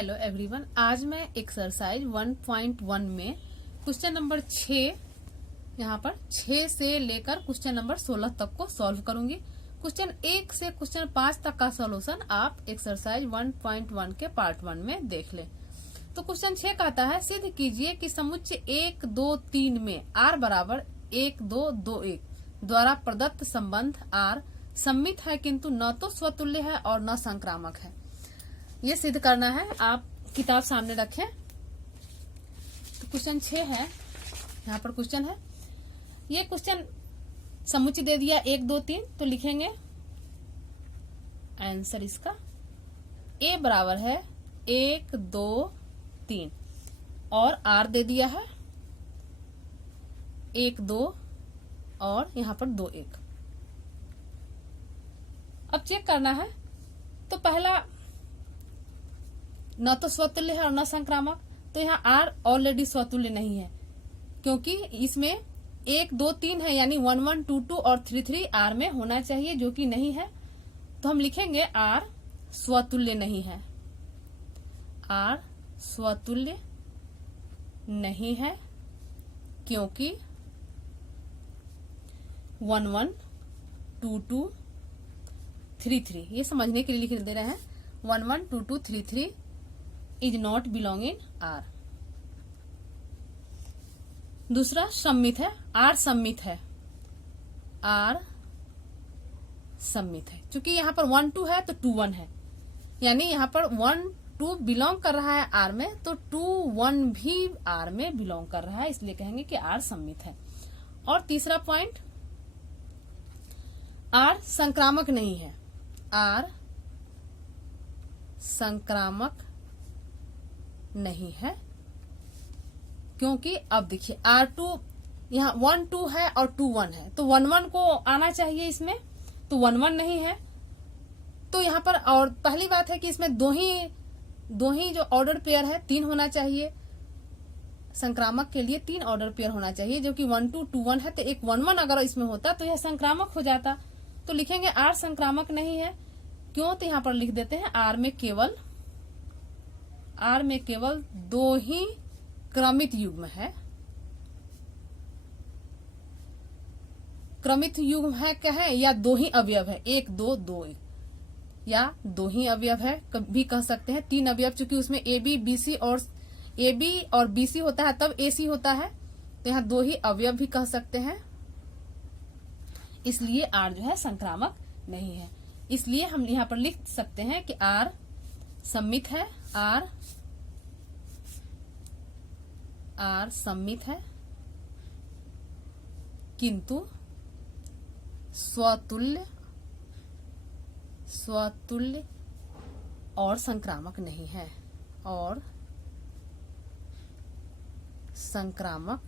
Hello everyone, आज मैं exercise 1.1 में क्वेश्चन नंबर 6 यहाँ पर 6 से लेकर क्वेश्चन नंबर 16 तक को सॉल्व करूंगी। क्वेश्चन 1 से क्वेश्चन 5 तक का सॉल्यूशन आप एक्सरसाइज 1.1 के पार्ट 1 में देख लें। तो क्वेश्चन 6 कहता है, सिद्ध कीजिए कि समुच्चय 1, 2, 3 में r बराबर 1, 2, 2, 1 द्वारा प्रदत्त संबंध r सम्मित है किंतु न तो स्वतुल्य है और न संक्रामक है। ये सिद्ध करना है। आप किताब सामने रखें। तो क्वेश्चन 6 है, यहाँ पर क्वेश्चन है। ये क्वेश्चन समुच्चय दे दिया 1, 2, 3, तो लिखेंगे आंसर इसका a बराबर है 1, 2, 3 और r दे दिया है 1, 2 और यहाँ पर 2, 1। अब चेक करना है। तो पहला न तो स्वतुल्य है और न संक्रामक, तो यहाँ r ऑलरेडी स्वतुल्य नहीं है क्योंकि इसमें 1, 2, 3 है, यानी 1, 1, 2, 2 और 3, 3 r में होना चाहिए, जो कि नहीं है। तो हम लिखेंगे r स्वतुल्य नहीं है, r स्वतुल्य नहीं है क्योंकि 1, 1, 2, 2, 3, 3 ये समझने के लिए लिख दे रहे हैं। 1, 1, 2, 2, 3, 3 is not belong in R। दूसरा सम्मित है, R सम्मित है, R सम्मित है। चूंकि यहाँ पर 1, 2 है तो 2, 1 है, यानी यहाँ पर 1, 2 बिलोंग कर रहा है R में, तो 2, 1 भी R में बिलोंग कर रहा है, इसलिए कहेंगे कि R सम्मित है। और तीसरा पॉइंट, R संक्रामक नहीं है, R संक्रामक नहीं है क्योंकि अब देखिए R2 यहाँ 1, 2 है और 2, 1 है, तो 1, 1 को आना चाहिए इसमें, तो 1, 1 नहीं है। तो यहाँ पर और पहली बात है कि इसमें दो ही जो ऑर्डर पेयर है 3 होना चाहिए। संक्रामक के लिए 3 ऑर्डर पेयर होना चाहिए, जो कि 1, 2, 2, 1 है, तो एक 1, 1 अगर इसमें होता तो यह संक्रामक हो जाता। तो लिखेंगे R संक्रामक नहीं है। क्यों? तो यहाँ पर लिख देते हैं R में केवल 2 ही क्रमित युग्म है। क्रमित युग्म है क्या है, या 2 ही अवयव है, 1, 2, 2, 1, या 2 ही अवयव है भी कह सकते हैं। 3 अवयव, चूंकि उसमें AB और BC होता है तब AC होता है, तो यहाँ 2 ही अवयव भी कह सकते हैं, इसलिए R जो है संक्रामक नहीं है। इसलिए हम यहाँ पर लिख सकते हैं कि R सम्मित है, R सम्मित है किंतु स्वतुल्य और संक्रामक नहीं है, और संक्रामक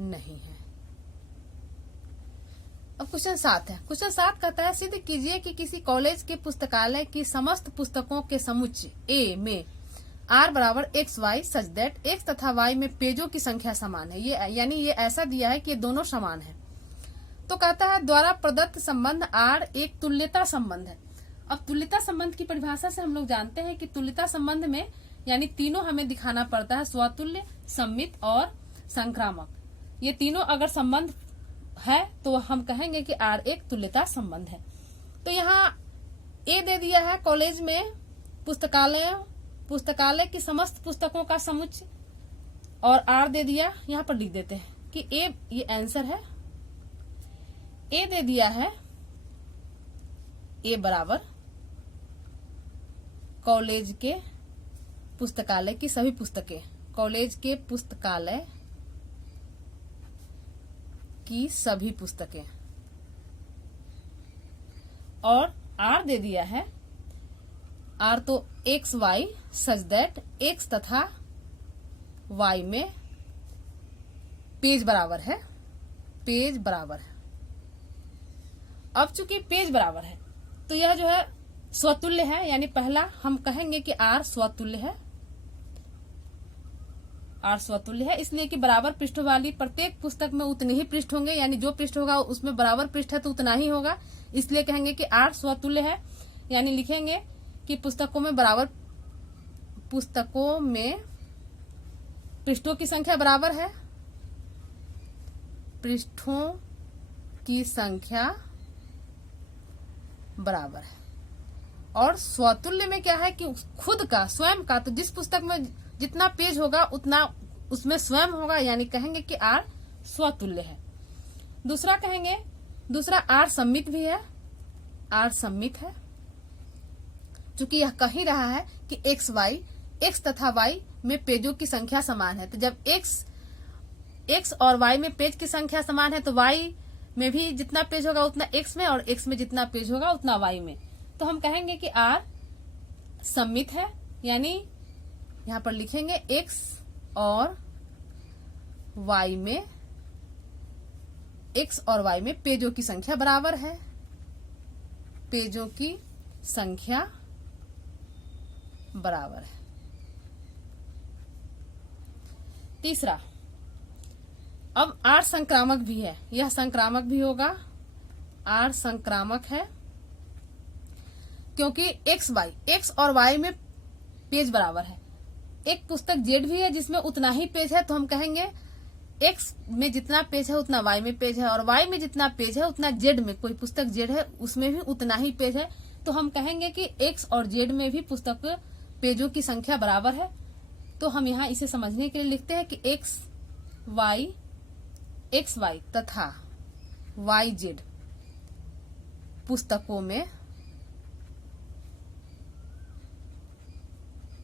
नहीं है। अब क्वेश्चन 7 है। क्वेश्चन 7 कहता है, सिद्ध कीजिए कि किसी कॉलेज के पुस्तकालय की समस्त पुस्तकों के समुच्चय A में R बराबर x, y such that x तथा y में पेजों की संख्या समान है। ये यानी ये ऐसा दिया है कि ये दोनों समान है। तो कहता है द्वारा प्रदत्त संबंध R एक तुल्यता संबंध है। अब तुल्यता संबंध की परिभाषा से हम लोग जानते हैं कि तुल्यता संबंध में यानी तीनों हमें दिखाना पड़ता है, स्वतुल्य, सम्मित और संक्रामक। ये तीनों अगर संबंध है तो हम कहेंगे कि R एक तुल्यता संबंध है। तो यहाँ A दे दिया है कॉलेज में पुस्तकालय की समस्त पुस्तकों का समुच्चय, और R दे दिया, यहाँ पर लिख देते हैं कि A ये आंसर है। A दे दिया है A बराबर कॉलेज के पुस्तकालय की सभी पुस्तकें, कॉलेज के पुस्तकालय की सभी पुस्तकें, और R दे दिया है, R तो x, y such that x तथा y में पेज बराबर है, अब चूंकि पेज बराबर है तो यह जो है स्वतुल्य है, यानी पहला हम कहेंगे कि R स्वतुल्य है, R स्वतुल्य है इसलिए कि बराबर पृष्ठों वाली प्रत्येक पुस्तक में उतने ही पृष्ठ होंगे, यानी जो पृष्ठ होगा उसमें बराबर पृष्ठ है तो उतना ही होगा, इसलिए कहेंगे कि R स्वतुल्य है। यानी लिखेंगे कि पुस्तकों में बराबर पुस्तकों में पृष्ठों की संख्या बराबर है, पृष्ठों की संख्या बराबर है। और स्वतुल्य में क्या है कि खुद का, स्वयं का, तो जिस पुस्तक में जितना पेज होगा उतना उसमें स्वयं होगा, यानी कहेंगे कि आर स्वतुल्य है। दूसरा कहेंगे, दूसरा आर सम्मित भी है, आर सम्मित है, चूंकि यह कह ही रहा है कि एक्स तथा वाई में पेजों की संख्या समान है। तो जब एक्स और वाई में पेज की संख्या समान है तो वाई में भी जितना पेज होगा उतना एक्स में, और एक्स में जितना पेज होगा उतना वाई में। तो हम कहेंगे कि आर सम्मित है, यानी यहां पर लिखेंगे एक्स और वाई में, एक्स और वाई में पेजों की संख्या बराबर है, पेजों की संख्या बराबर है। तीसरा, अब आर संक्रामक भी है, यह संक्रामक भी होगा, आर संक्रामक है क्योंकि एक्स और वाई में पेज बराबर है। एक पुस्तक जेड भी है जिसमें उतना ही पेज है, तो हम कहेंगे एक्स में जितना पेज है उतना वाई में पेज है, और वाई में जितना पेज है उतना जेड में, कोई पुस्तक जेड है उसमें भी उतना ही पेज है। तो हम कहेंगे कि एक्स और जेड में भी पुस्तक पेजों की संख्या बराबर है। तो हम यहाँ इसे समझने के लिए लिखते हैं कि एक्स वाई तथा वाई जेड पुस्तकों में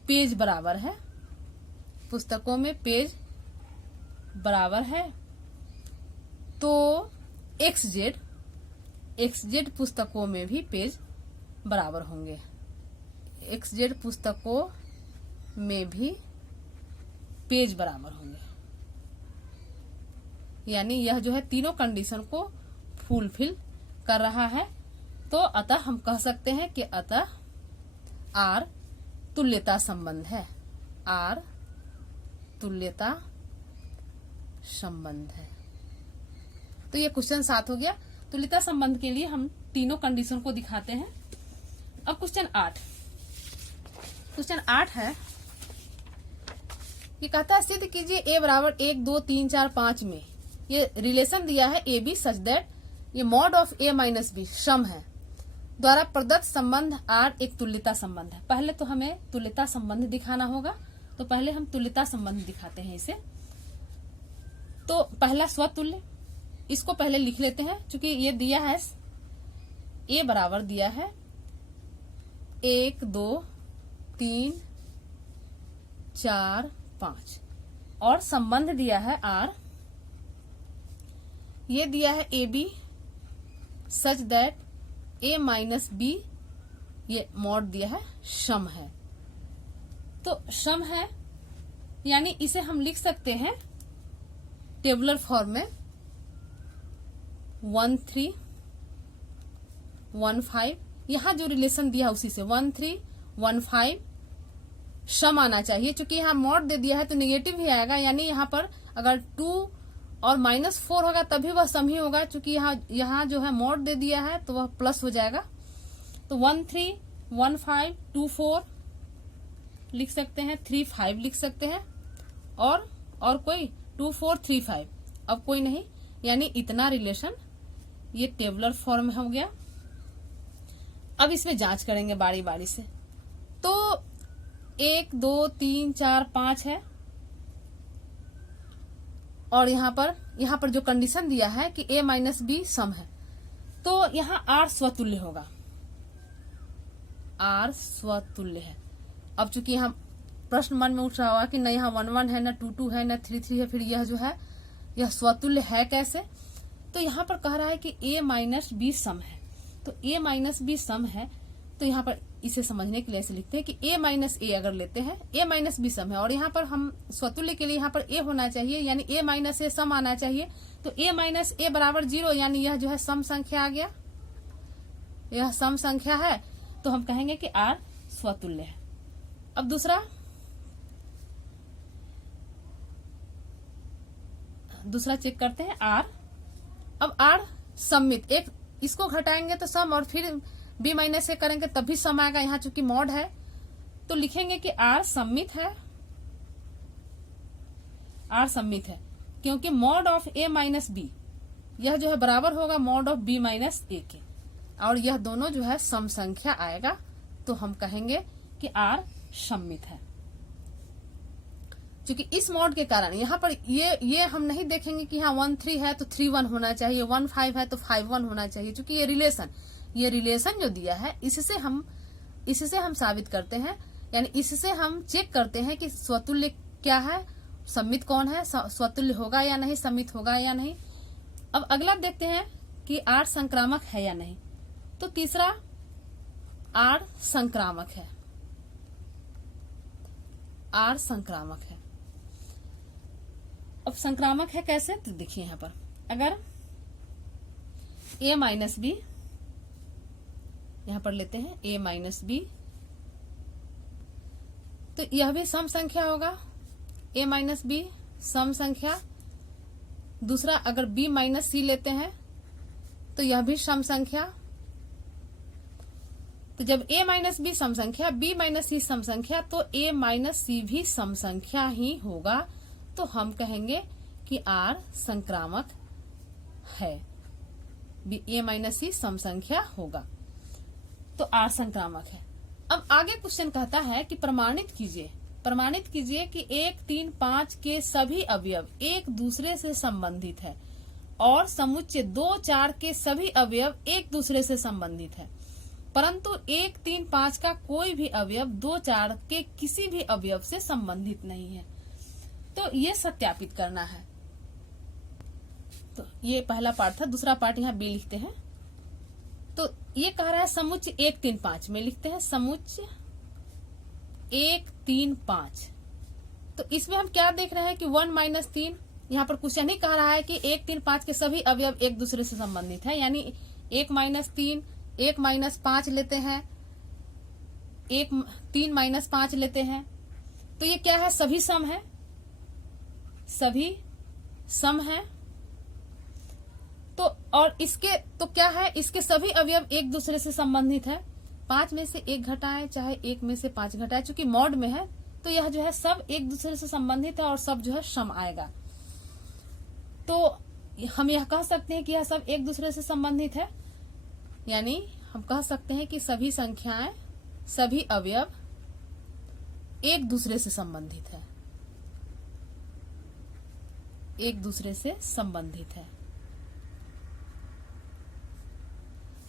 पेज बराबर है, पुस्तकों में पेज बराबर है। तो एक्स जेड पुस्तकों में भी पेज बराबर होंगे, एक्स जेड पुस्तकों में भी पेज बराबर होंगे, यानी यह जो है तीनों कंडीशन को फुलफिल कर रहा है। तो अतः हम कह सकते हैं कि अतः आर तुल्यता संबंध है, आर तुल्यता संबंध है। तो ये क्वेश्चन 7 हो गया। तुल्यता संबंध के लिए हम तीनों कंडीशन को दिखाते हैं। अब क्वेश्चन 8 है, ये कहता है सिद्ध कीजिए ए बराबर 1, 2, 3, 4, 5 में ये रिलेशन दिया है ए बी सच दैट ये mod of A minus B सम है द्वारा प्रदत्त संबंध आर एक तुल्यता संबंध है। पहले तो हमें तुल्यता संबंध दिखाना होगा, तो पहले हम तुल्यता संबंध दिखाते हैं इसे। तो पहला स्वतुल्य, इसको पहले लिख लेते हैं, क्योंकि ये दिया है ए बराबर दिया है 1, 2, 3, 4, 5 और संबंध दिया है आर, ये दिया है A B such that A minus B, ये मॉड दिया है सम है। तो सम है यानी इसे हम लिख सकते हैं टेबुलर फॉर्म में 1, 3, 1, 5, यहां जो रिलेशन दिया है उसी से 1, 3, 1, 5 सम आना चाहिए। क्योंकि यहाँ मॉड दे दिया है तो नेगेटिव ही आएगा, यानी यहाँ पर अगर 2 और -4 होगा तभी वह सम ही होगा। क्योंकि यहाँ जो है मॉड दे दिया है तो वह प्लस हो जाएगा। तो 1, 3, 1, 5, 2, 4 लिख सकते हैं, 3, 5 लिख सकते हैं, और कोई 2, 4, 3, 5 अब कोई नहीं, यानी इतना रिलेशन ये टेबुलर फॉर्म में हो गया। अब इसमें जांच करेंगे बारी बारी से। तो 1, 2, 3, 4, 5 है, और यहाँ पर जो कंडीशन दिया है कि a माइनस बी सम है, तो यहाँ r स्वतुल्य होगा, r स्वतुल्य है। अब चूंकि यहाँ प्रश्न मन में उठ रहा होगा कि न यहाँ 1, 1 है, न 2, 2 है, न 3, 3 है, फिर यह जो है यह स्वतुल्य है कैसे? तो यहाँ पर कह रहा है कि a माइनस बी सम है, तो a माइनस बी सम है, तो यहाँ पर इसे समझने के लिए ऐसे लिखते हैं कि a माइनस ए अगर लेते हैं, a माइनस बी सम है, और यहाँ पर हम स्वतुल्य के लिए यहाँ पर a होना चाहिए, यानी a माइनस ए सम आना चाहिए। तो a माइनस ए बराबर 0, यानी यह जो है सम संख्या आ गया, यह सम संख्या है, तो हम कहेंगे कि r स्वतुल्य है। अब दूसरा चेक करते हैं r। अब r सम्मित, एक इसको घटाएंगे तो सम, और फिर b माइनस ए करेंगे तब भी सम आएगा। यहाँ चूंकि मॉड है तो लिखेंगे कि आर सममित है, आर सममित है क्योंकि mod of A minus B यह जो है बराबर होगा mod of B minus A के, और यह दोनों जो है सम संख्या आएगा, तो हम कहेंगे कि आर सममित है। क्योंकि इस मॉड के कारण यहाँ पर ये हम नहीं देखेंगे कि यहाँ 1 3 है तो 3 1 होना चाहिए, 1 5 है तो 5 1 होना चाहिए, क्योंकि ये रिलेशन जो दिया है इससे हम साबित करते हैं, यानी इससे हम चेक करते हैं कि स्वतुल्य क्या है, सममित कौन है, स्वतुल्य होगा या नहीं, सममित होगा या नहीं। अब अगला देखते हैं कि आर संक्रामक है या नहीं। तो तीसरा आर संक्रामक है, आर संक्रामक है। अब संक्रामक है कैसे, तो देखिए यहाँ पर अगर a माइनस बी यहां पर लेते हैं a माइनस बी, तो यह भी सम संख्या होगा, a माइनस बी सम संख्या। दूसरा अगर b माइनस सी लेते हैं तो यह भी सम संख्या। तो जब a माइनस बी सम संख्या, b माइनस सी सम संख्या, तो a माइनस सी भी सम संख्या ही होगा, तो हम कहेंगे कि R संक्रामक है, a माइनस सी सम संख्या होगा, तो R संक्रामक है। अब आगे क्वेश्चन कहता है कि प्रमाणित कीजिए कि 1 3 5 के सभी अवयव एक दूसरे से संबंधित है और समुच्चय 2 4 के सभी अवयव एक दूसरे से संबंधित है, परंतु 1 3 5 का कोई भी अवयव 2 4 के किसी भी अवयव से संबंधित नहीं है। तो ये सत्यापित करना है। तो ये पहला पार्ट था। दूसरा पार्ट यहाँ बी लिखते हैं। तो ये कह रहा है समुच्चय 1 3 5 में लिखते हैं समुच्चय 1 3 5। तो इसमें हम क्या देख रहे हैं कि 1 माइनस 3, यहाँ पर क्वेश्चन ही कह रहा है कि 1 3 5 के सभी अवयव एक दूसरे से संबंधित है, यानी 1 माइनस 3 1 माइनस 5 लेते हैं, 1 3 माइनस 5 लेते हैं, तो ये क्या है, सभी सम है, सभी सम है। तो और इसके तो क्या है, इसके सभी अवयव एक दूसरे से संबंधित है। 5 में से 1 घटाएं चाहे 1 में से 5 घटाएं, चूंकि मॉड में है तो यह जो है सब एक दूसरे से संबंधित है और सब जो है सम आएगा। तो हम यह कह सकते हैं कि यह सब एक दूसरे से संबंधित है, यानी हम कह सकते हैं कि सभी संख्याएं, सभी अवयव एक दूसरे से संबंधित है, एक दूसरे से संबंधित है।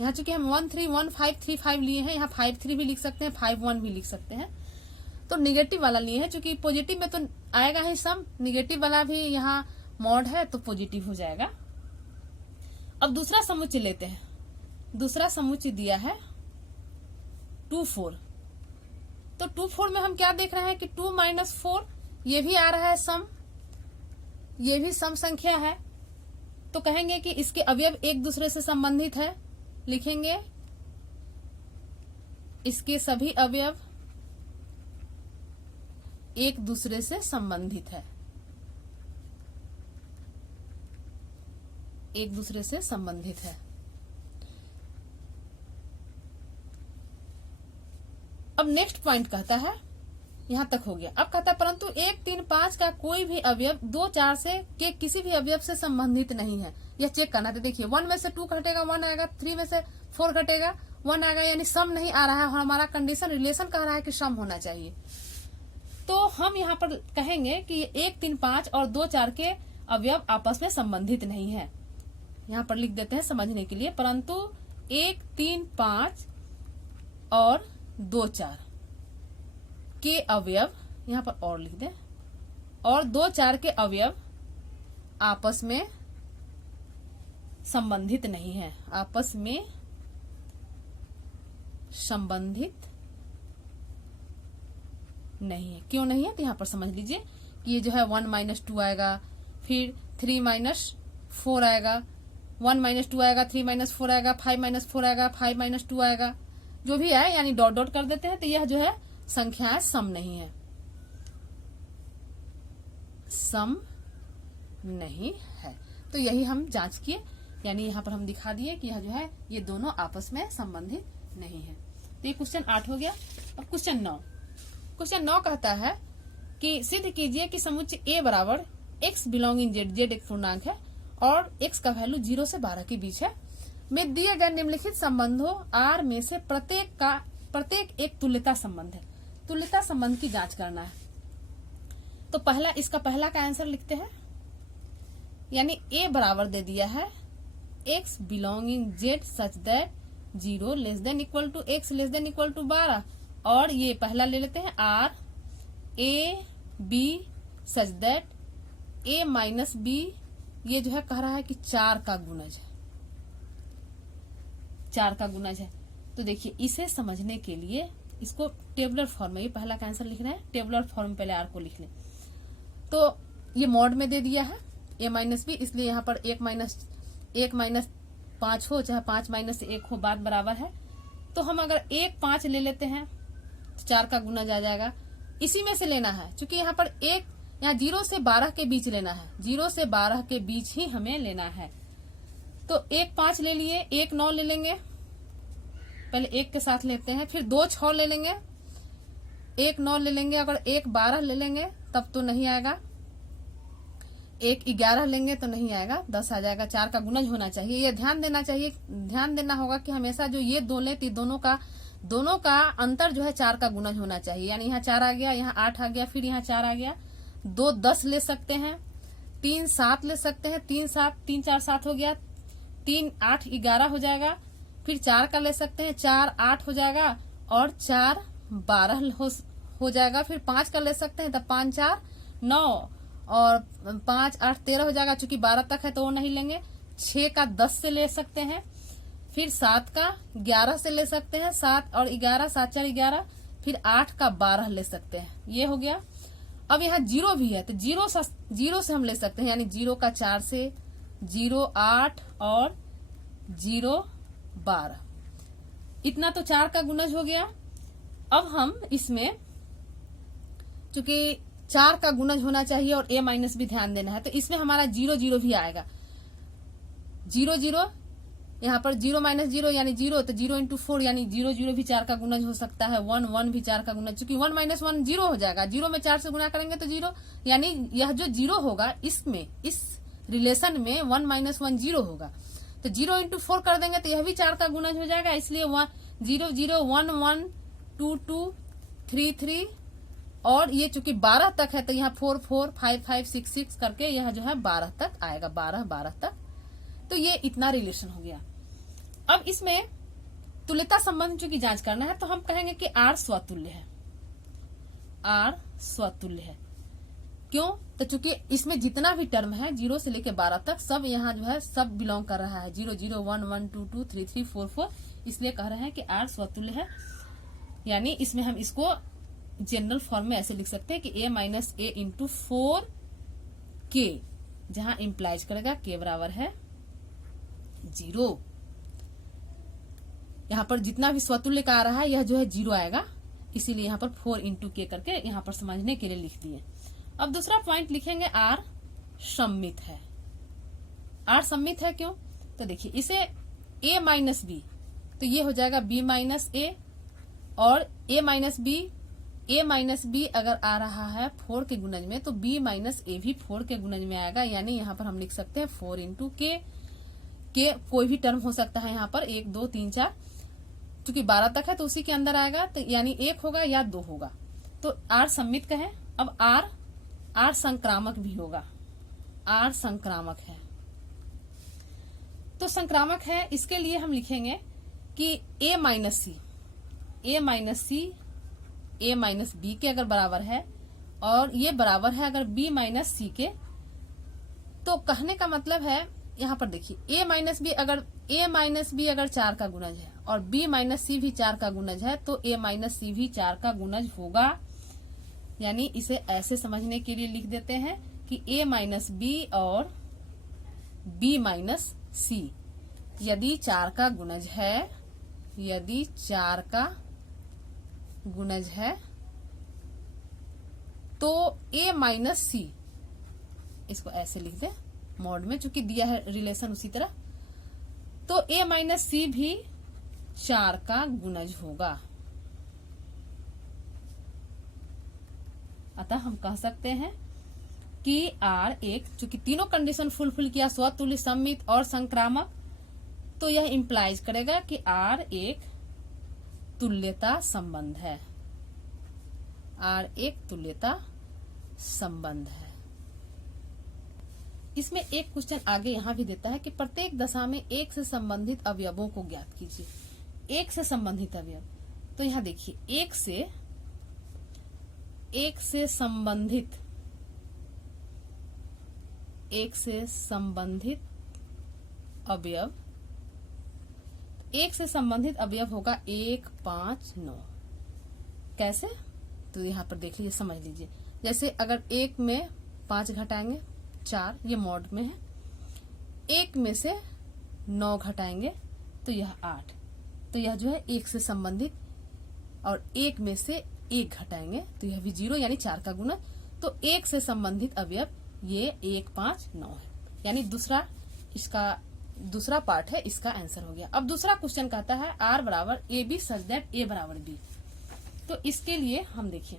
यहाँ चूंकि हम 1 3 1 5 3 5 लिए हैं, यहाँ 5 3 भी लिख सकते हैं, 5 1 भी लिख सकते हैं। तो निगेटिव वाला लिए हैं, चूंकि पॉजिटिव में तो आएगा ही सम, निगेटिव वाला भी यहाँ मॉड है तो पॉजिटिव हो जाएगा। अब दूसरा समुच्चय लेते हैं। दूसरा समुच्चय दिया है 2 4। तो 2 4 में हम क्या देख रहे हैं कि 2 माइनस 4 ये भी आ रहा है सम, ये भी सम संख्या है, तो कहेंगे कि इसके अवयव एक दूसरे से संबंधित है। लिखेंगे इसके सभी अवयव एक दूसरे से संबंधित है, एक दूसरे से संबंधित है। अब नेक्स्ट पॉइंट कहता है, यहां तक हो गया। अब कहता है परंतु 1 3 5 का कोई भी अवयव 2 4 से के किसी भी अवयव से संबंधित नहीं है। यह चेक करना था। देखिए 1 में से 2 घटेगा 1 आएगा, 3 में से 4 घटेगा 1 आएगा, यानी सम नहीं आ रहा है और हमारा कंडीशन रिलेशन कह रहा है कि सम होना चाहिए। तो हम यहाँ पर कहेंगे कि 1 3 5 और 2 4 के अवयव आपस में संबंधित नहीं है। यहाँ पर लिख देते हैं समझने के लिए, परंतु 1 3 5 और 2 4 के अवयव, यहाँ पर और लिख दें, और 2 4 के अवयव आपस में संबंधित नहीं है, आपस में संबंधित नहीं है। क्यों नहीं है, तो यहाँ पर समझ लीजिए कि ये जो है 1 माइनस 2 आएगा, फिर 3 माइनस 4 आएगा, 1 माइनस 2 आएगा, 3 माइनस 4 आएगा, 5 माइनस 4 आएगा, 5 माइनस 2 आएगा, जो भी आए यानी डॉट डॉट कर देते हैं, तो यह जो है संख्याएं सम नहीं है, सम नहीं है। तो यही हम जांच किए, यानी यहाँ पर हम दिखा दिए कि यह जो है ये दोनों आपस में संबंधित नहीं है। तो ये क्वेश्चन 8 हो गया। अब क्वेश्चन 9, क्वेश्चन 9 कहता है कि सिद्ध कीजिए कि समुच्चय ए बराबर x बिलोंगिंग जेड, जेड एक पूर्णांक है और x का वैल्यू 0 से 12 के बीच है, में दिए गए निम्नलिखित संबंधों R में से प्रत्येक एक तुल्यता संबंध है। तुल्यता संबंध की जांच करना है। तो इसका पहला का आंसर लिखते हैं, यानी a बराबर दे दिया है x belonging Z such that 0 less than equal to x less than equal to 12, और ये पहला ले लेते हैं R a b such that a minus b, ये जो है कह रहा है कि 4 का गुणज है, 4 का गुणज है। तो देखिए इसे समझने के लिए इसको टेबुलर फॉर्म में, ये पहला का आंसर लिख रहे हैं, टेबुलर फॉर्म में पहले R को लिख लें। तो ये मॉड में दे दिया है a माइनस बी, इसलिए यहाँ पर 1 माइनस 5 हो चाहे 5 माइनस 1 हो, बात बराबर है। तो हम अगर 1 5 ले लेते हैं तो 4 का गुणज आ जाएगा। इसी में से लेना है, क्योंकि यहाँ पर यहाँ 0 से 12 के बीच लेना है, 0 से 12 के बीच ही हमें लेना है। तो 1 5 ले लिए, 1 9 ले लेंगे, पहले 1 के साथ लेते हैं, फिर 2 6 ले लेंगे, 1 9 ले लेंगे, अगर 1 12 ले लेंगे तब तो नहीं आएगा, 1 11 लेंगे तो नहीं आएगा, 10 आ जाएगा। 4 का गुणज होना चाहिए, ये ध्यान देना चाहिए, ध्यान देना होगा कि हमेशा जो ये दो ले दोनों का अंतर जो है 4 का गुणज होना चाहिए। यानी यहाँ 4 आ गया, यहाँ 8 आ गया, फिर यहाँ 4 आ गया, 2 10 ले सकते हैं, 3 7 ले सकते हैं, 3 4 7 हो गया, 3 8 11 हो जाएगा, फिर 4 का ले सकते हैं, 4 8 हो जाएगा, और 4 12 हो जाएगा, फिर 5 का ले सकते हैं, तब 5 4 9, और 5 8 13 हो जाएगा, चूंकि 12 तक है तो वो नहीं लेंगे। 6 का 10 से ले सकते हैं, फिर 7 का 11 से ले सकते हैं, 7 और 11 7 4 11, फिर 8 का 12 ले सकते हैं, ये हो गया। अब यहाँ 0 भी है तो 0 से हम ले सकते हैं, यानी 0 का 4 से 0 8 और 0 12, इतना तो 4 का गुणज हो गया। अब हम इसमें चूंकि 4 का गुणज होना चाहिए और a माइनस भी ध्यान देना है, तो इसमें हमारा 0 0 भी आएगा, 0 0, यहाँ पर 0 माइनस 0 यानी 0, तो 0 इंटू 4 यानी 0 0 भी 4 का गुणज हो सकता है, 1 1 भी 4 का गुणज, चूंकि 1 माइनस 1 0 हो जाएगा, 0 में 4 से गुणा करेंगे तो 0, यानी यह जो 0 होगा इसमें, इस रिलेशन में 1 माइनस 1 0 होगा, तो 0 इंटू 4 कर देंगे तो यह भी 4 का गुणज हो जाएगा, इसलिए 0 0 1 1 2 2 3 3, और ये चूंकि 12 तक है तो यहाँ 4 4 5 5 6 6 करके यह जो है 12 तक आएगा, 12 12 तक। तो ये इतना रिलेशन हो गया। अब इसमें तुल्यता संबंध चूंकि जांच करना है तो हम कहेंगे कि R स्वतुल्य है, R स्वतुल्य है। क्यों? तो चूंकि इसमें जितना भी टर्म है 0 से लेकर 12 तक सब यहाँ जो है सब बिलोंग कर रहा है, 0 0 1 1 2 2 3 3 4 4, इसलिए कह रहे हैं कि R स्वतुल्य है। यानी इसमें हम इसको जनरल फॉर्म में ऐसे लिख सकते हैं कि a माइनस ए इंटू 4 के, जहां इंप्लाइज करेगा k बराबर है 0। यहाँ पर जितना भी स्वतुल्य का आ रहा है यह जो है 0 आएगा, इसीलिए यहाँ पर 4 इंटू के करके यहाँ पर समझने के लिए लिख दिए। अब दूसरा पॉइंट लिखेंगे R सममित है। R सममित है क्यों? तो देखिए इसे a माइनस बी, तो ये हो जाएगा b माइनस ए, और a माइनस बी अगर आ रहा है 4 के गुणज में तो b माइनस ए भी 4 के गुणज में आएगा, यानी यहाँ पर हम लिख सकते हैं 4 इंटू के कोई भी टर्म हो सकता है यहाँ पर 1 2 3 4, क्योंकि 12 तक है तो उसी के अंदर आएगा, तो यानी 1 होगा या 2 होगा, तो R सममित का है। अब R संक्रामक भी होगा, R संक्रामक है, तो संक्रामक है, इसके लिए हम लिखेंगे कि a minus C a minus B के अगर बराबर है और ये बराबर है अगर b माइनस सी के, तो कहने का मतलब है यहाँ पर देखिए a माइनस बी अगर 4 का गुणज है और b माइनस सी भी 4 का गुणज है तो a माइनस सी भी 4 का गुणज होगा। यानी इसे ऐसे समझने के लिए लिख देते हैं कि a माइनस बी और b माइनस सी यदि 4 का गुणज है, तो a माइनस सी, इसको ऐसे लिख दे मॉड में, चूंकि दिया है रिलेशन उसी तरह, तो a माइनस सी भी 4 का गुणज होगा। अतः हम कह सकते हैं कि आर एक, चूंकि तीनों कंडीशन फुलफिल किया, स्वतुल्य, सममित और संक्रामक, तो यह इंप्लाइज करेगा कि आर एक तुल्यता संबंध है। आर एक तुल्यता संबंध है। इसमें एक क्वेश्चन आगे यहां भी देता है कि प्रत्येक दशा में एक से संबंधित अवयवों को ज्ञात कीजिए। एक से संबंधित अवयव, तो यहां देखिए एक से संबंधित अवयव, एक से संबंधित अवयव होगा 1, 5, 9। कैसे? तो यहाँ पर देख लीजिए, समझ लीजिए। जैसे अगर 1 में 5 घटाएंगे 4, ये मॉड में है। 1 में से 9 घटाएंगे तो यह 8, तो यह जो है 1 से संबंधित, और 1 में से 1 घटाएंगे तो यह भी 0 यानी 4 का गुणा। तो 1 से संबंधित अवयव ये 1, 5, 9 है, यानी इसका दूसरा पार्ट है, इसका आंसर हो गया। अब दूसरा क्वेश्चन कहता है आर बराबर ए बी सच दैट ए बराबर बी। तो इसके लिए हम देखिए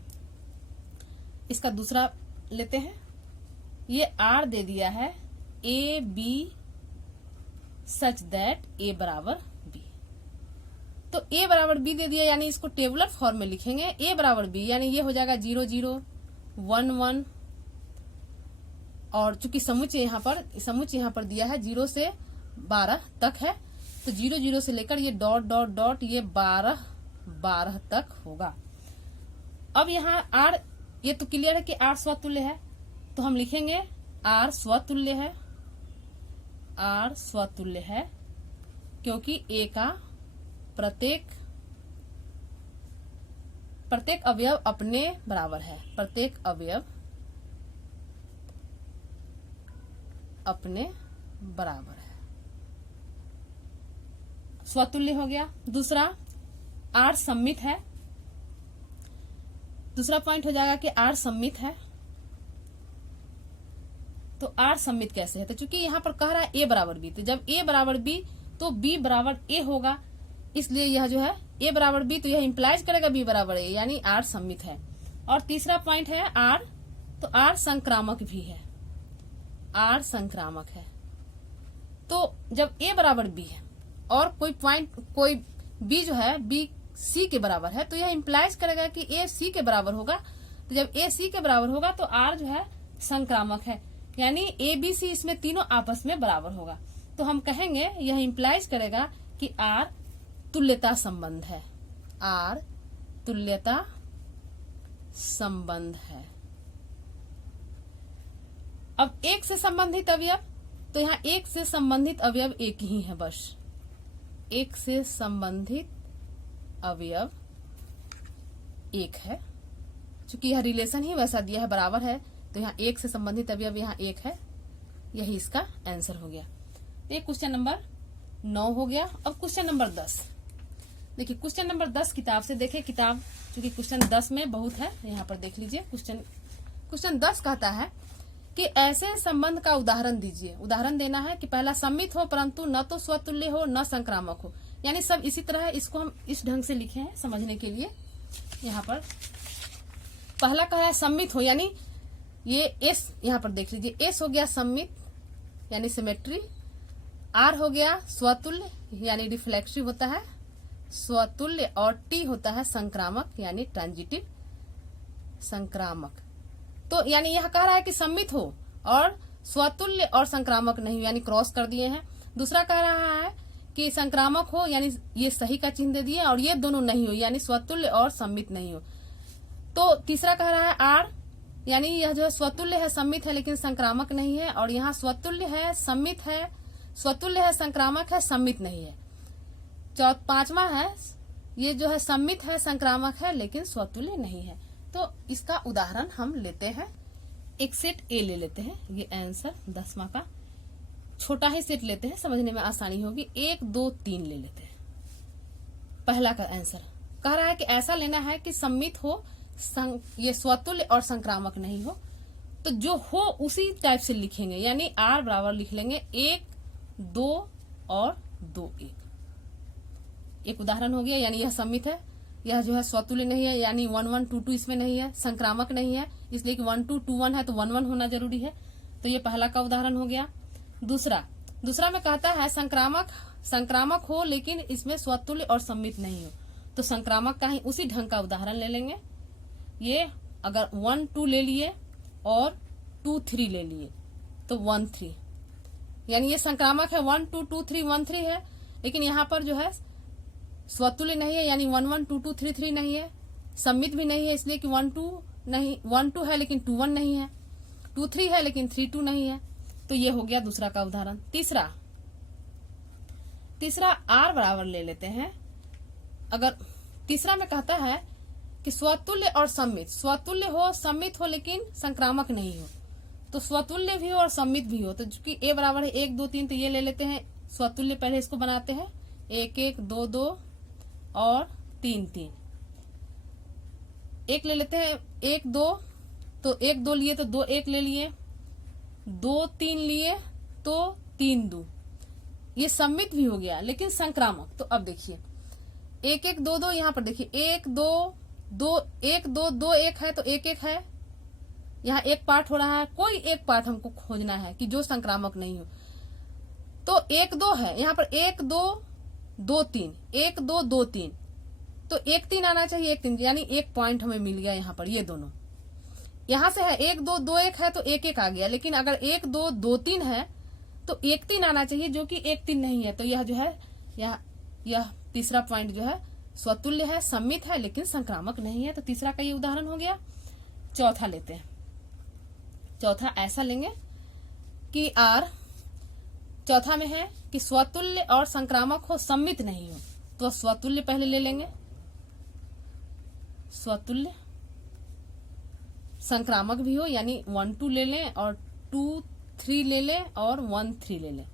इसका दूसरा लेते हैं। ये आर दे दिया है ए बी सच दैट ए बराबर बी। तो ए बराबर बी दे दिया, यानी इसको टेबुलर फॉर्म में लिखेंगे। ए बराबर बी यानी ये हो जाएगा 0, 0, 1, 1, और चूंकि समुच्चय यहाँ पर दिया है 0 से 12 तक है, तो 0, 0 से लेकर ये डॉट डॉट डॉट ये 12, 12 तक होगा। अब यहाँ आर, ये तो क्लियर है कि आर स्वतुल्य है, तो हम लिखेंगे आर स्वतुल्य है। आर स्वतुल्य है क्योंकि ए का प्रत्येक अवयव अपने बराबर है। प्रत्येक अवयव अपने बराबर है, स्वतुल्य हो गया। दूसरा आर सममित है। दूसरा पॉइंट हो जाएगा कि आर सममित है। तो आर सममित कैसे है? तो चूंकि यहाँ पर कह रहा है ए बराबर बी, तो जब ए बराबर बी तो बी बराबर ए होगा, इसलिए यह जो है ए बराबर बी, तो यह इंप्लाइज करेगा बी बराबर ए, यानी आर सममित है। और तीसरा पॉइंट है आर, तो आर संक्रामक भी है। आर संक्रामक है। तो जब ए बराबर बी है और कोई बी जो है बी सी के बराबर है, तो यह इंप्लाइज करेगा कि ए सी के बराबर होगा। तो जब ए सी के बराबर होगा तो आर जो है संक्रामक है, यानी ए बी सी इसमें तीनों आपस में बराबर होगा। तो हम कहेंगे यह इंप्लाइज करेगा कि आर तुल्यता संबंध है। आर तुल्यता संबंध है। अब एक से संबंधित अवयव, तो यहाँ एक से संबंधित अवयव एक ही है बस। एक से संबंधित अवयव एक है, चूंकि यह रिलेशन ही वैसा दिया है, बराबर है, तो यहाँ एक से संबंधित अवयव यहाँ एक है। यही इसका आंसर हो गया। ये क्वेश्चन नंबर 9 हो गया। अब क्वेश्चन नंबर 10 देखिए। क्वेश्चन नंबर 10 किताब से देखे। किताब चूंकि क्वेश्चन 10 में बहुत है, यहाँ पर देख लीजिए। क्वेश्चन 10 कहता है कि ऐसे संबंध का उदाहरण दीजिए। उदाहरण देना है कि पहला सम्मित हो परंतु न तो स्वतुल्य हो न संक्रामक हो, यानी सब इसी तरह है। इसको हम इस ढंग से लिखे हैं समझने के लिए। यहाँ पर पहला कहा है सम्मित हो, यानी ये एस, यहाँ पर देख लीजिए, एस हो गया सम्मित यानी सिमेट्री। आर हो गया स्वतुल्य यानी रिफ्लेक्सिव होता है स्वतुल्य, और टी होता है संक्रामक यानी ट्रांजिटिव संक्रामक। तो यानी यह कह रहा है कि सम्मित हो और स्वतुल्य और संक्रामक नहीं हो, यानी क्रॉस कर दिए हैं। दूसरा कह रहा है कि संक्रामक हो, यानी ये सही का चिन्ह दे दिए, और ये दोनों नहीं हो, यानी स्वतुल्य और सम्मित नहीं हो। तो तीसरा कह रहा है आर, यानी यह जो है स्वतुल्य है, सम्मित है, लेकिन संक्रामक नहीं है। और यहाँ स्वतुल्य है, सम्मित है, स्वतुल्य है, संक्रामक है, सम्मित नहीं है। पांचवा है ये जो है सम्मित है, संक्रामक है, लेकिन स्वतुल्य नहीं है। तो इसका उदाहरण हम लेते हैं। एक सेट ए ले लेते हैं, ये आंसर 10वां का छोटा ही सेट लेते हैं, समझने में आसानी होगी। 1, 2, 3 ले लेते हैं। पहला का आंसर कह रहा है कि ऐसा लेना है कि सम्मित हो, ये स्वतुल्य और संक्रामक नहीं हो। तो जो हो उसी टाइप से लिखेंगे, यानी आर बराबर लिख लेंगे 1, 2 और 2, 1। एक उदाहरण हो गया, यानी यह सम्मित है, यह जो है स्वतुल्य नहीं है, यानी 1, 1, 2, 2 इसमें नहीं है, संक्रामक नहीं है, इसलिए कि 1 2 2 1 है तो 1 1 होना जरूरी है। तो ये पहला का उदाहरण हो गया। दूसरा में कहता है संक्रामक हो लेकिन इसमें स्वतुल्य और सम्मित नहीं हो, तो संक्रामक का ही उसी ढंग का उदाहरण ले लेंगे। ये अगर 1 2 ले लिए और 2 3 ले लिए तो 1 3, यानी ये संक्रामक है। 1 2 2 3 1 3 है, लेकिन यहाँ पर जो है स्वतुल्य नहीं है, यानी 1 1 2 2 3 3 नहीं है, सम्मित भी नहीं है, इसलिए कि 1 2 नहीं, 1 2 है लेकिन 2 1 नहीं है, 2 3 है लेकिन 3 2 नहीं है। तो ये हो गया दूसरा का उदाहरण। तीसरा आर बराबर ले लेते हैं। अगर तीसरा में कहता है कि स्वतुल्य और सम्मित, स्वतुल्य हो सम्मित हो लेकिन संक्रामक नहीं हो, तो स्वतुल्य भी हो और सम्मित भी हो। तो चूंकि ए बराबर है 1 2 3, तो ये ले लेते हैं स्वतुल्य, पहले इसको बनाते हैं 1 1 2 2 और 3 3। एक ले लेते हैं 1 2, तो 1 2 लिए तो 2 1 ले लिए, 2 3 लिए तो 3 2, ये सम्मित भी हो गया लेकिन संक्रामक। तो अब देखिए 1 1 2 2, यहाँ पर देखिए 1 2 2 1 2 2 1 है तो 1 1 है, यहाँ एक पार्ट हो रहा है, कोई एक पार्ट हमको खोजना है कि जो संक्रामक नहीं हो। तो 1 2 है, यहाँ पर 1 2 2 3, 1 2 2 3, तो 1 3 आना चाहिए, 1 3, यानी एक पॉइंट हमें मिल गया यहाँ पर। ये दोनों यहाँ से है 1 2 2 1 है तो 1 1 आ गया, लेकिन अगर 1 2 2 3 है तो 1 3 आना चाहिए, जो कि 1 3 नहीं है। तो यह जो है यह तीसरा पॉइंट जो है स्वतुल्य है, सम्मित है लेकिन संक्रामक नहीं है। तो तीसरा का ये उदाहरण हो गया। चौथा लेते हैं। चौथा ऐसा लेंगे कि आर चौथा में है कि स्वतुल्य और संक्रामक हो, सम्मित नहीं हो, तो स्वतुल्य पहले ले लेंगे, स्वतुल्य, संक्रामक भी हो, यानी 1 2 ले लें और 2 3 ले लें और 1 3 ले लें।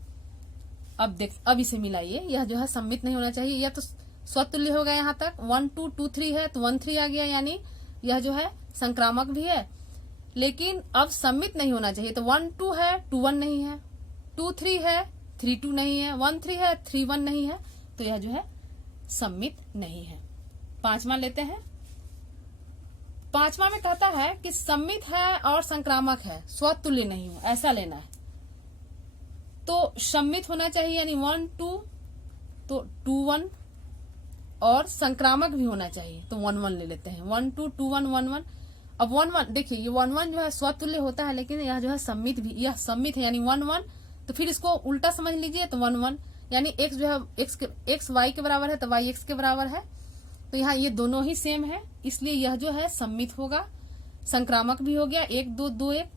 अब इसे मिलाइए, यह जो है सम्मित नहीं होना चाहिए, यह तो स्वतुल्य हो गया यहाँ तक। 1 2 2 3 है तो 1 3 आ गया, यानी यह जो है संक्रामक भी है लेकिन अब सम्मित नहीं होना चाहिए। तो 1 2 है 2 1 नहीं है, 2 3 है 3 2 नहीं है, 1 3 है 3 1 नहीं है, तो यह जो है सम्मित नहीं है। पांचवा लेते हैं। पांचवा में कहता है कि सम्मित है और संक्रामक है, स्वतुल्य नहीं हो, ऐसा लेना है। तो सम्मित होना चाहिए, यानी 1 2 तो 2 1, और संक्रामक भी होना चाहिए, तो 1 1 ले लेते हैं। 1 2 2 1 1 1। अब 1 1 देखिए, ये 1 1 जो है स्वतुल्य होता है, लेकिन यह जो है सम्मित भी, यह सम्मित है, यानी 1 1। तो फिर इसको उल्टा समझ लीजिए, तो 1 1, यानी x जो है x y के बराबर है तो y x के बराबर है, तो यहाँ ये दोनों ही सेम है, इसलिए यह जो है सम्मित होगा, संक्रामक भी हो गया। 1 2 2 1,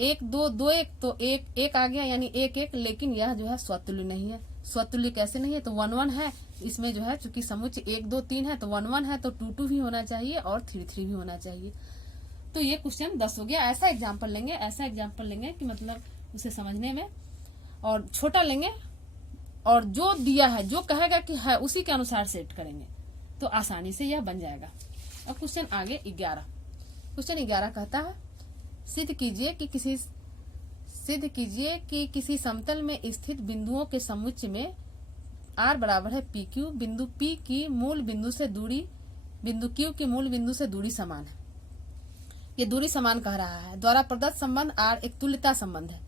1 2 2 1, तो 1 1 आ गया, यानी 1 1, लेकिन यह जो है स्वतुल्य नहीं है। स्वतुल्य कैसे नहीं है? तो 1 1 है, इसमें जो है चूंकि समुच्चय 1 2 3 है तो 1 1 है, तो 2 2 भी होना चाहिए और 3 3 भी होना चाहिए। तो ये क्वेश्चन 10 हो गया। ऐसा एग्जाम्पल लेंगे कि मतलब उसे समझने में, और छोटा लेंगे और जो दिया है, जो कहेगा कि है, उसी के अनुसार सेट करेंगे तो आसानी से यह बन जाएगा। और क्वेश्चन आगे 11। क्वेश्चन 11 कहता है सिद्ध कीजिए कि किसी समतल में स्थित बिंदुओं के समुच्चय में r बराबर है पी क्यू, बिंदु P की मूल बिंदु से दूरी बिंदु Q की मूल बिंदु से दूरी समान है। ये दूरी समान कह रहा है। द्वारा प्रदत्त संबंध R एक तुल्यता संबंध है।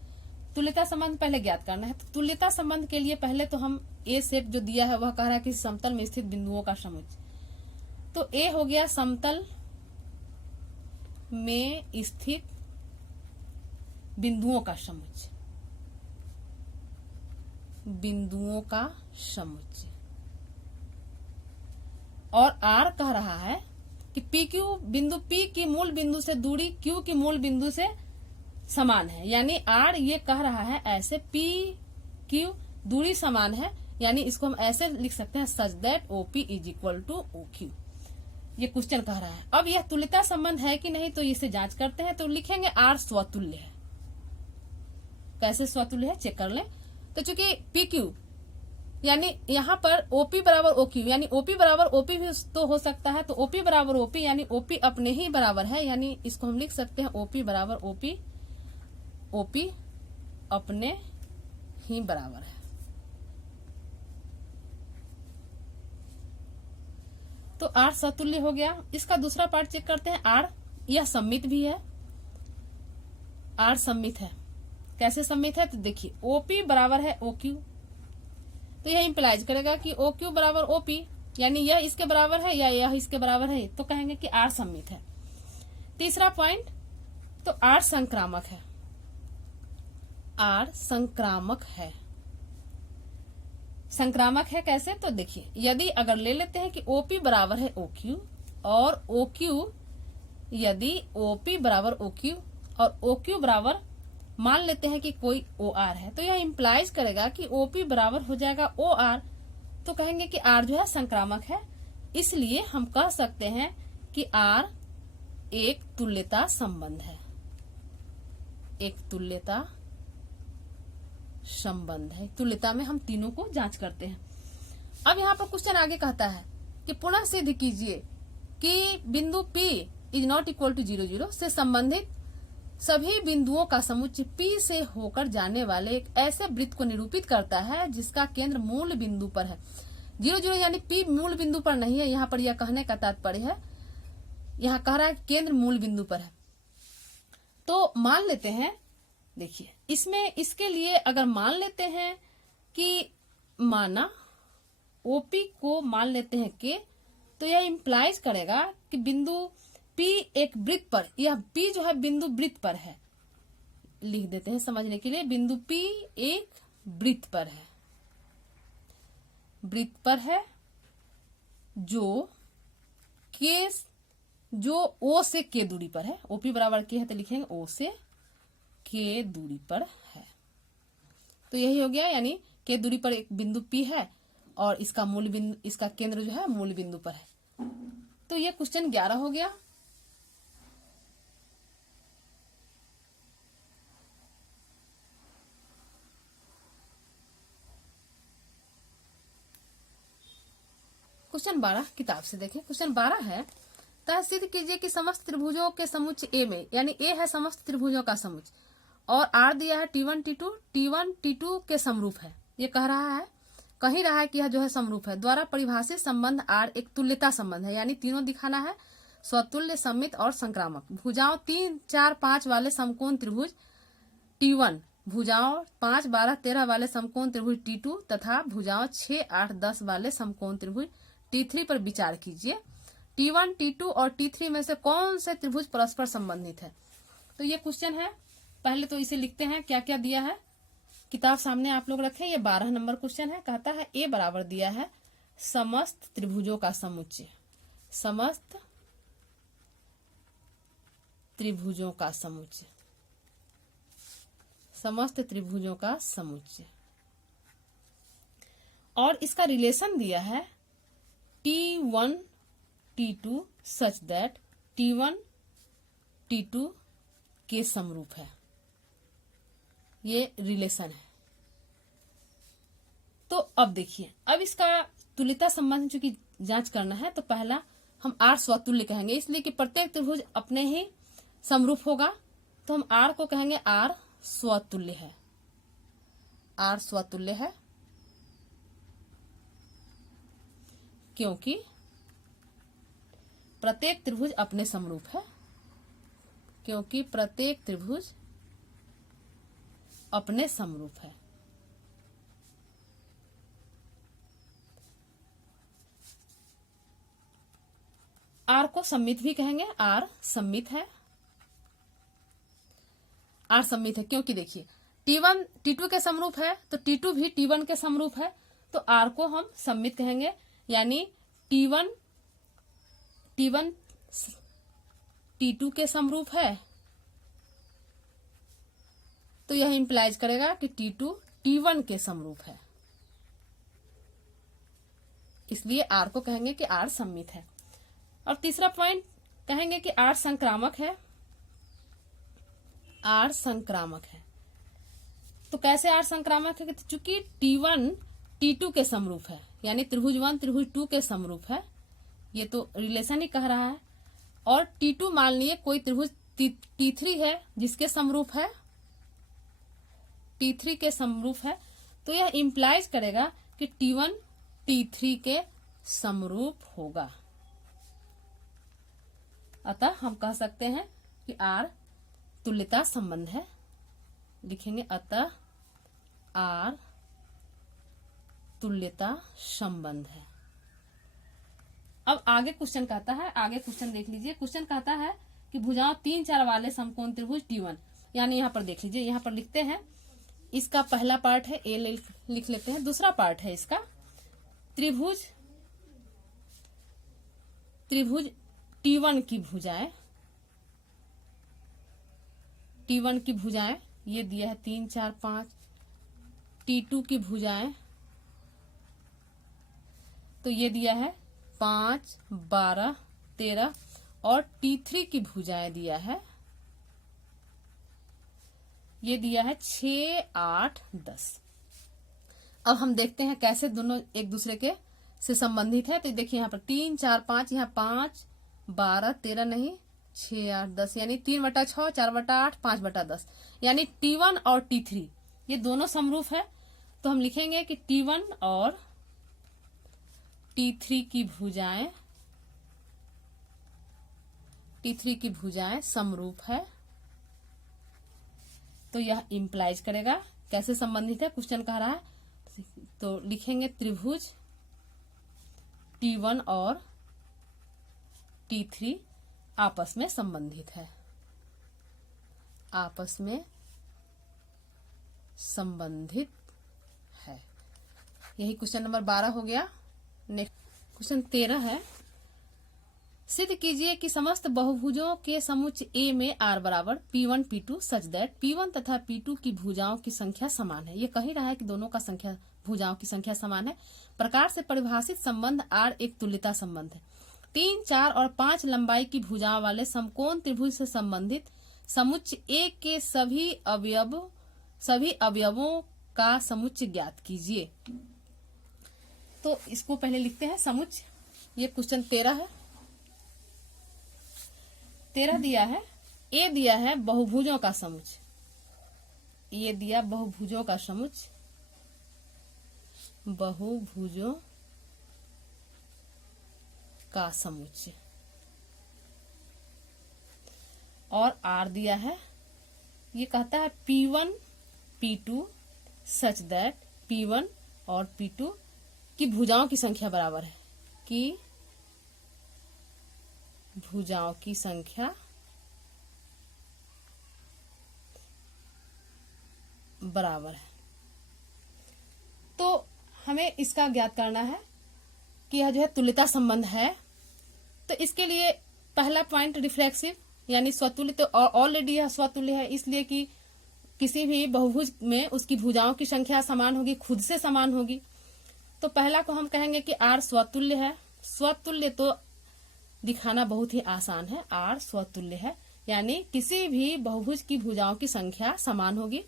तुल्यता संबंध पहले ज्ञात करना है। तो तुल्यता संबंध के लिए पहले तो हम ए सेट जो दिया है वह कह रहा है कि समतल में स्थित बिंदुओं का समुच्चय। तो ए हो गया समतल में स्थित बिंदुओं का समुच्चय, बिंदुओं का समुच्चय। और आर कह रहा है कि पी क्यू, बिंदु P की मूल बिंदु से दूरी Q की मूल बिंदु से समान है, यानी आर ये कह रहा है ऐसे P Q दूरी समान है, यानी इसको हम ऐसे लिख सकते हैं such that OP is equal to OQ। ये क्वेश्चन कह रहा है। अब यह तुल्यता संबंध है कि नहीं, तो इसे जांच करते हैं। तो लिखेंगे आर स्वतुल्य है। कैसे स्वतुल्य है चेक कर लें। तो चूंकि PQ यानी यहाँ पर OP बराबर OQ, यानी OP बराबर OP भी तो हो सकता है, तो OP बराबर OP यानी OP अपने ही बराबर है, यानी इसको हम लिख सकते हैं OP बराबर OP, OP अपने ही बराबर है। तो R स्वतुल्य हो गया। इसका दूसरा पार्ट चेक करते हैं। R यह सममित भी है, आर सममित है। कैसे सममित है? तो देखिए ओपी बराबर है ओक्यू, तो यह इंप्लाइज करेगा कि ओक्यू बराबर ओपी, यानी यह इसके बराबर है या यह इसके बराबर है, तो कहेंगे कि आर सममित है। तीसरा पॉइंट, तो आर संक्रामक है, आर संक्रामक है। संक्रामक है कैसे? तो देखिए यदि अगर ले लेते हैं कि ओपी बराबर है ओक्यू और ओक्यू, यदि ओपी बराबर ओक्यू और ओक्यू बराबर मान लेते हैं कि कोई ओ आर है, तो यह इंप्लाइज करेगा कि ओपी बराबर हो जाएगा ओ आर, तो कहेंगे कि आर जो है संक्रामक है। इसलिए हम कह सकते हैं कि आर एक तुल्यता संबंध है, एक तुल्यता संबंध है। तुल्यता में हम तीनों को जांच करते हैं। अब यहाँ पर क्वेश्चन आगे कहता है कि पुनः सिद्ध कीजिए कि बिंदु P is not equal to 0, 0 से संबंधित सभी बिंदुओं का समुच्चय P से होकर जाने वाले एक ऐसे वृत्त को निरूपित करता है जिसका केंद्र मूल बिंदु पर है। 0, 0 यानी P मूल बिंदु पर नहीं है, यहाँ पर यह कहने का तात्पर्य है, यहाँ कह रहा है केंद्र मूल बिंदु पर है। तो मान लेते हैं, देखिए इसमें इसके लिए अगर मान लेते हैं कि माना OP को मान लेते हैं के, तो यह इंप्लाइज करेगा कि बिंदु P एक वृत्त पर, यह P जो है बिंदु वृत्त पर है, लिख देते हैं समझने के लिए, बिंदु P एक वृत्त पर है, वृत्त पर है जो O से K दूरी पर है। OP बराबर K है तो लिखेंगे O से K दूरी पर है। तो यही हो गया, यानी K दूरी पर एक बिंदु P है और इसका मूल बिंदु, इसका केंद्र जो है मूल बिंदु पर है। तो ये क्वेश्चन 11 हो गया। क्वेश्चन 12 किताब से देखें। क्वेश्चन 12 है, तह सिद्ध कीजिए कि समस्त त्रिभुजों के समुच्चय ए में, यानी ए है समस्त त्रिभुजों का समुच्चय, और आर दिया है T1 T2, T1 T2 के समरूप है। ये कह रहा है, कही रहा है कि यह जो है समरूप है, द्वारा परिभाषित संबंध आर एक तुल्यता संबंध है, यानी तीनों दिखाना है, स्वतुल्य, सममित और संक्रामक। भुजाओं 3, 4, 5 वाले समकोण त्रिभुज T1, भुजाओं 5, 12, 13 वाले समकोण त्रिभुज T2 तथा भुजाओं 6, 8, 10 वाले समकोण त्रिभुज T3 पर विचार कीजिए। T1, T2 और T3 में से कौन से त्रिभुज परस्पर संबंधित है? तो ये क्वेश्चन है, पहले तो इसे लिखते हैं क्या क्या दिया है। किताब सामने आप लोग रखें, ये 12 नंबर क्वेश्चन है। कहता है ए बराबर दिया है समस्त त्रिभुजों का समुच्चय, समस्त त्रिभुजों का समुच्चय, समस्त त्रिभुजों का समुच्चय, और इसका रिलेशन दिया है T1 T2 such that T1 T2 के समरूप है। ये रिलेशन है। तो अब देखिए, अब इसका तुल्यता संबंध चूंकि जांच करना है, तो पहला हम आर स्वतुल्य कहेंगे, इसलिए कि प्रत्येक त्रिभुज अपने ही समरूप होगा, तो हम आर को कहेंगे आर स्वतुल्य है, आर स्वतुल्य है, क्योंकि प्रत्येक त्रिभुज अपने समरूप है, क्योंकि प्रत्येक त्रिभुज अपने समरूप है। आर को सममित भी कहेंगे, आर सममित है, आर सममित है क्योंकि देखिए T1 T2 के समरूप है, तो T2 भी T1 के समरूप है, तो आर को हम सममित कहेंगे, यानी T1 T2 के समरूप है, तो यह इंप्लाइज करेगा कि T2 T1 के समरूप है, इसलिए आर को कहेंगे कि आर सममित है। और तीसरा पॉइंट कहेंगे कि आर संक्रामक है, आर संक्रामक है। तो कैसे आर संक्रामक है? चूंकि T1 T2 के समरूप है, यानी त्रिभुज 1 त्रिभुज 2 के समरूप है, ये तो रिलेशन ही कह रहा है, और T2 मान लिए कोई त्रिभुज T3 है जिसके समरूप है, T3 के समरूप है, तो यह इंप्लाइज करेगा कि T1 T3 के समरूप होगा, अतः हम कह सकते हैं कि आर तुल्यता संबंध है। लिखेंगे अतः आर तुल्यता संबंध है। अब आगे क्वेश्चन कहता है, आगे क्वेश्चन देख लीजिए। क्वेश्चन कहता है कि भुजाओं 3 4 वाले समकोण त्रिभुज T1, यानी यहाँ पर देख लीजिए, यहाँ पर लिखते हैं, इसका पहला पार्ट है ए लिख लेते हैं। दूसरा पार्ट है इसका त्रिभुज T1 की भुजाएं, T1 की भुजाएं ये दिया है 3 4 5। T2 की भुजाएं तो ये दिया है 5 12 13 और T3 की भुजाएं दिया है, ये दिया है 6 8 10। अब हम देखते हैं कैसे दोनों एक दूसरे के से संबंधित है। तो देखिए यहाँ पर 3 4 5, यहाँ 5 12 13 नहीं 6 8 10, यानी 3/6 4/8 5/10, यानी T1 और T3 ये दोनों समरूप है। तो हम लिखेंगे कि T1 और T3 की भुजाएं समरूप है। तो यह इंप्लाइज करेगा कैसे संबंधित है, क्वेश्चन कह रहा है। तो लिखेंगे त्रिभुज T1 और T3 आपस में संबंधित है, आपस में संबंधित है। यही क्वेश्चन नंबर 12 हो गया। नेक्स्ट क्वेश्चन 13 है, सिद्ध कीजिए कि समस्त बहुभुजों के समुच्चय A में R बराबर P1 P2 such that P1 तथा P2 की भुजाओं की संख्या समान है। ये कह ही रहा है कि दोनों का भुजाओं की संख्या समान है। प्रकार से परिभाषित संबंध R एक तुल्यता संबंध है। 3 4 और 5 लंबाई की भुजाओं वाले समकोण त्रिभुज से संबंधित समुच्चय A के सभी अवयवों का समुच्चय ज्ञात कीजिए। तो इसको पहले लिखते हैं समुच्चय। ये क्वेश्चन 13 है। 13 दिया है, ए दिया है बहुभुजों का समुच्चय, ये दिया बहुभुजों का समुच्चय, बहुभुजों का समुच्चय, और आर दिया है, ये कहता है P1 P2 such that P1 और P2 की भुजाओं की संख्या बराबर है, कि भुजाओं की संख्या बराबर है। तो हमें इसका ज्ञात करना है कि यह जो है तुल्यता संबंध है। तो इसके लिए पहला पॉइंट रिफ्लेक्सिव यानी स्वतुल्य, तो ऑलरेडी यह स्वतुल्य है, इसलिए कि किसी भी बहुभुज में उसकी भुजाओं की संख्या समान होगी, खुद से समान होगी। तो पहला को हम कहेंगे कि आर स्वतुल्य है। स्वतुल्य तो दिखाना बहुत ही आसान है, आर स्वतुल्य है, यानी किसी भी बहुभुज की भुजाओं की संख्या समान होगी।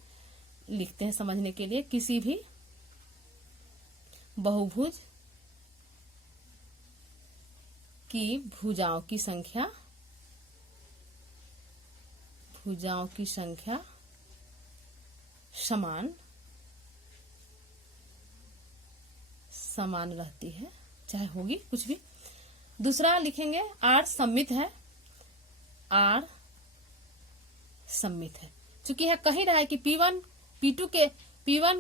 लिखते हैं समझने के लिए, किसी भी बहुभुज की भुजाओं की संख्या समान रहती है, चाहे होगी कुछ भी। दूसरा लिखेंगे आर सममित है, आर सममित है। चूंकि यह कह ही रहा है कि P1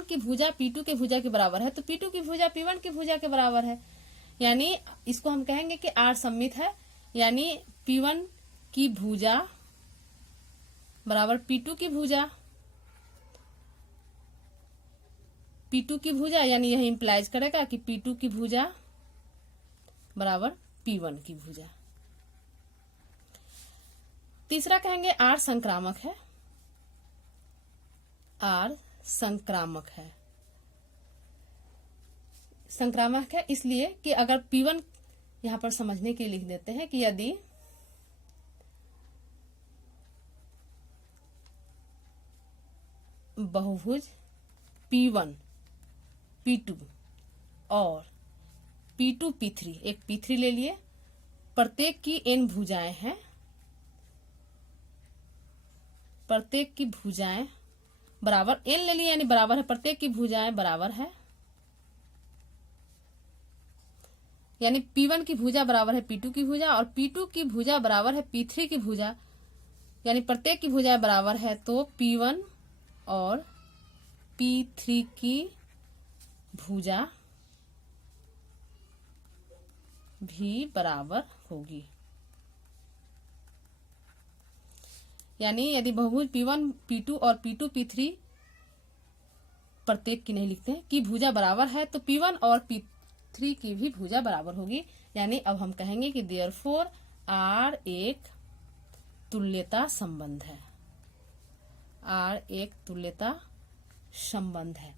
की भुजा P2 के भुजा के बराबर है, तो P2 की भुजा P1 की भुजा के बराबर है, यानी इसको हम कहेंगे कि आर सममित है, यानी P1 की भुजा बराबर P2 की भुजा, P2 की भुजा, यानी यह इंप्लाइज करेगा कि P2 की भुजा बराबर P1 की भुजा। तीसरा कहेंगे आर संक्रामक है, आर संक्रामक है। संक्रामक है इसलिए कि अगर P1 यहां पर समझने के लिए लिख देते हैं कि यदि बहुभुज P1 P2 और P2 P3, एक P3 ले लिए, प्रत्येक की n भुजाएं हैं, प्रत्येक की भुजाएं बराबर n ले लिए, यानी बराबर है, प्रत्येक की भुजाएं बराबर है, यानी P1 की भुजा बराबर है P2 की भुजा और P2 की भुजा बराबर है P3 की भुजा, यानी प्रत्येक की भुजा बराबर है, तो P1 और P3 की भुजा भी बराबर होगी। यानी यदि बहुभुज P1 P2 और P2 P3 प्रत्येक की नहीं लिखते हैं की भुजा बराबर है, तो P1 और P3 की भी भुजा बराबर होगी। यानी अब हम कहेंगे कि देयरफॉर R एक तुल्यता संबंध है, R एक तुल्यता संबंध है।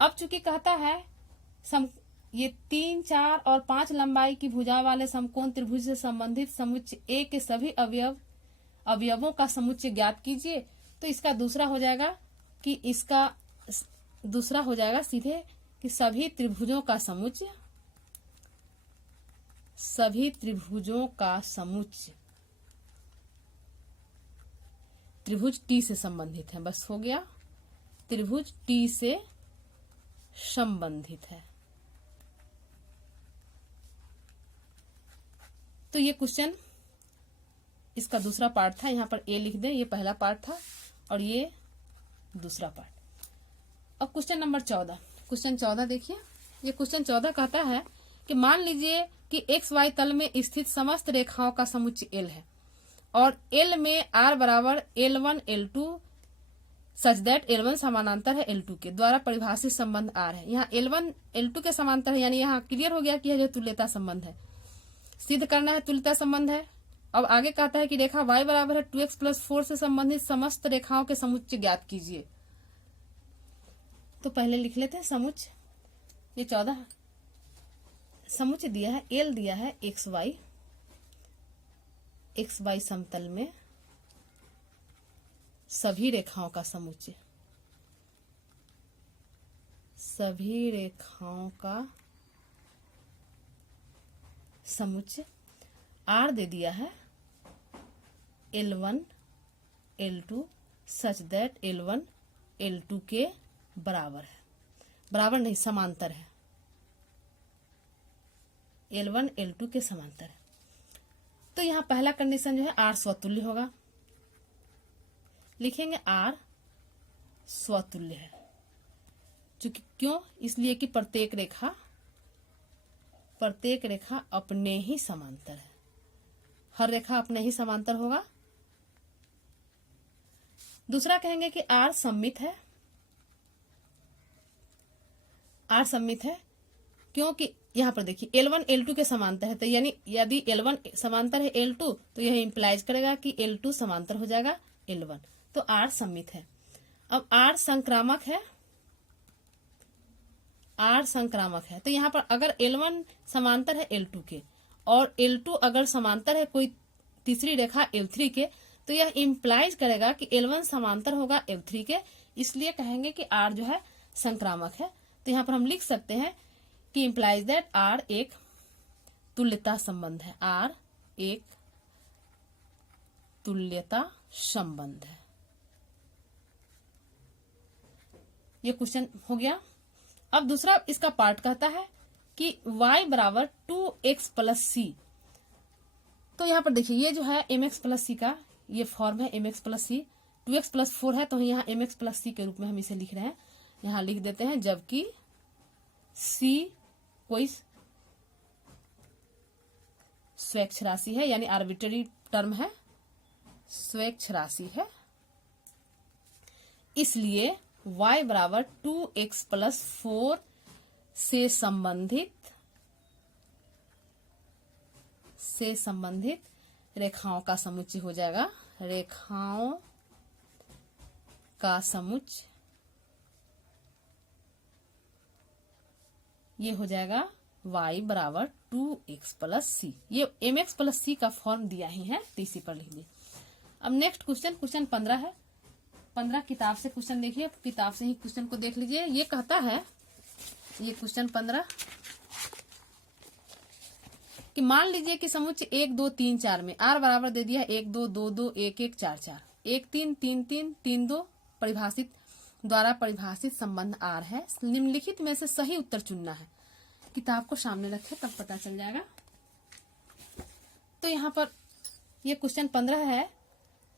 अब चूंकि कहता है ये 3, 4 और 5 लंबाई की भुजा वाले समकोण त्रिभुज से संबंधित समुच्चय A के सभी अवयवों का समुच्चय ज्ञात कीजिए, तो इसका दूसरा हो जाएगा कि इसका दूसरा हो जाएगा सीधे कि सभी त्रिभुजों का समुच्चय, सभी त्रिभुजों का समुच्चय त्रिभुज T से संबंधित है। बस हो गया, त्रिभुज T से संबंधित है। तो ये क्वेश्चन इसका दूसरा पार्ट था, यहाँ पर ए लिख दें, ये पहला पार्ट था और ये दूसरा पार्ट। अब क्वेश्चन नंबर 14, क्वेश्चन 14 देखिए। ये क्वेश्चन 14 कहता है कि मान लीजिए कि एक्स वाई तल में स्थित समस्त रेखाओं का समुच्चय L है और L में R बराबर L1 L2 such that L1 समानांतर है L2 के द्वारा परिभाषित संबंध R है। यहाँ L1 L2 के समांतर है, यानी यहाँ क्लियर हो गया कि यह जो तुल्यता संबंध है, सिद्ध करना है तुल्यता संबंध है। अब आगे कहता है कि रेखा y बराबर है 2x + 4 से संबंधित समस्त रेखाओं के समुच्चय ज्ञात कीजिए। तो पहले लिख लेते हैं समुच्चय। ये 14 समुच्चय दिया है, L दिया है xy समतल में सभी रेखाओं का समुच्चय, सभी रेखाओं का समुच्चय। R दे दिया है L1 L2 such that L1 L2 के बराबर है, बराबर नहीं समांतर है, L1 L2 के समांतर है। तो यहाँ पहला कंडीशन जो है R स्वतुल्य होगा, लिखेंगे R स्वतुल्य है। चूंकि क्यों, इसलिए कि प्रत्येक रेखा अपने ही समांतर है, हर रेखा अपने ही समांतर होगा। दूसरा कहेंगे कि R सममित है, R सममित है क्योंकि यहाँ पर देखिए L1 L2 के समांतर है, तो यानी यदि L1 समांतर है L2 तो यह इंप्लाइज करेगा कि L2 समांतर हो जाएगा L1, तो R सममित है। अब R संक्रामक है, R संक्रामक है, तो यहाँ पर अगर L1 समांतर है L2 के और L2 अगर समांतर है कोई तीसरी रेखा L3 के, तो यह इंप्लाइज करेगा कि L1 समांतर होगा L3 के, इसलिए कहेंगे कि R जो है संक्रामक है। तो यहाँ पर हम लिख सकते हैं कि इंप्लाइज दैट R एक तुल्यता संबंध है, R एक तुल्यता संबंध है। ये क्वेश्चन हो गया। अब दूसरा इसका पार्ट कहता है कि y बराबर 2x + c। तो यहाँ पर देखिए ये जो है mx + c का ये फॉर्म है, mx + c, 2x + 4 है, तो यहाँ mx + c के रूप में हम इसे लिख रहे हैं। यहाँ लिख देते हैं, जबकि c कोई स्वेच्छ राशि है, यानी आर्बिट्ररी टर्म है, स्वेच्छ राशि है, इसलिए y बराबर 2x + 4 से संबंधित रेखाओं का समुच्चय हो जाएगा, रेखाओं का समुच्चय ये हो जाएगा y बराबर 2x + c। ये mx + c का फॉर्म दिया ही है, तो इसी पर लिख दिए। अब नेक्स्ट क्वेश्चन 15 है। 15 किताब से क्वेश्चन देखिए, किताब से ही क्वेश्चन को देख लीजिए। ये कहता है, ये क्वेश्चन 15 कि मान लीजिए कि समुच्चय 1 2 3 4 में R बराबर दे दिया 1 2 2 2 1 1 4 4 1 3 3 3 3 2 द्वारा परिभाषित संबंध R है। निम्नलिखित में से सही उत्तर चुनना है किताब को सामने रखें तब पता चल जाएगा। तो यहाँ पर ये क्वेश्चन 15 है,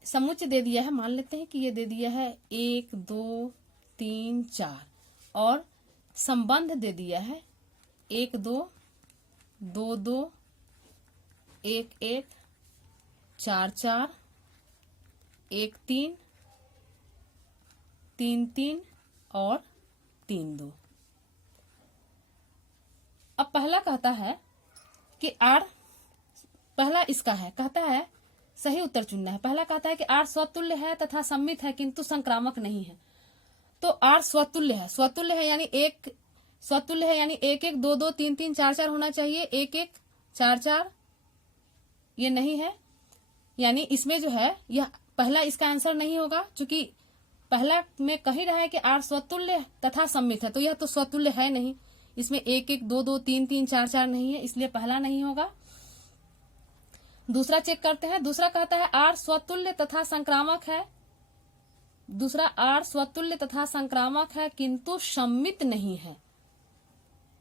समुच्चय दे दिया है, मान लेते हैं कि ये दे दिया है 1 2 3 4 और संबंध दे दिया है 1 2 2 2 1 1 4 4 1 3 3 3 और 3 2। अब पहला कहता है कि आर, पहला इसका है, कहता है सही उत्तर चुनना है। पहला कहता है कि आर स्वतुल्य है तथा सम्मित है किंतु संक्रामक नहीं है। तो आर स्वतुल्य है, स्वतुल्य है यानी एक, स्वतुल्य है यानी 1 1 2 2 3 3 4 4 होना चाहिए। 1 1 4 4 ये नहीं है, यानी इसमें जो है यह पहला इसका आंसर नहीं होगा, क्योंकि पहला में कह ही रहा है कि आर स्वतुल्य तथा सम्मित है, तो यह तो स्वतुल्य है नहीं। इसमें 1 1 2 2 3 3 4 4 नहीं है, इसलिए पहला नहीं होगा। दूसरा चेक करते हैं। दूसरा कहता है आर स्वतुल्य तथा संक्रामक है, दूसरा आर स्वतुल्य तथा संक्रामक है किंतु सम्मित नहीं है।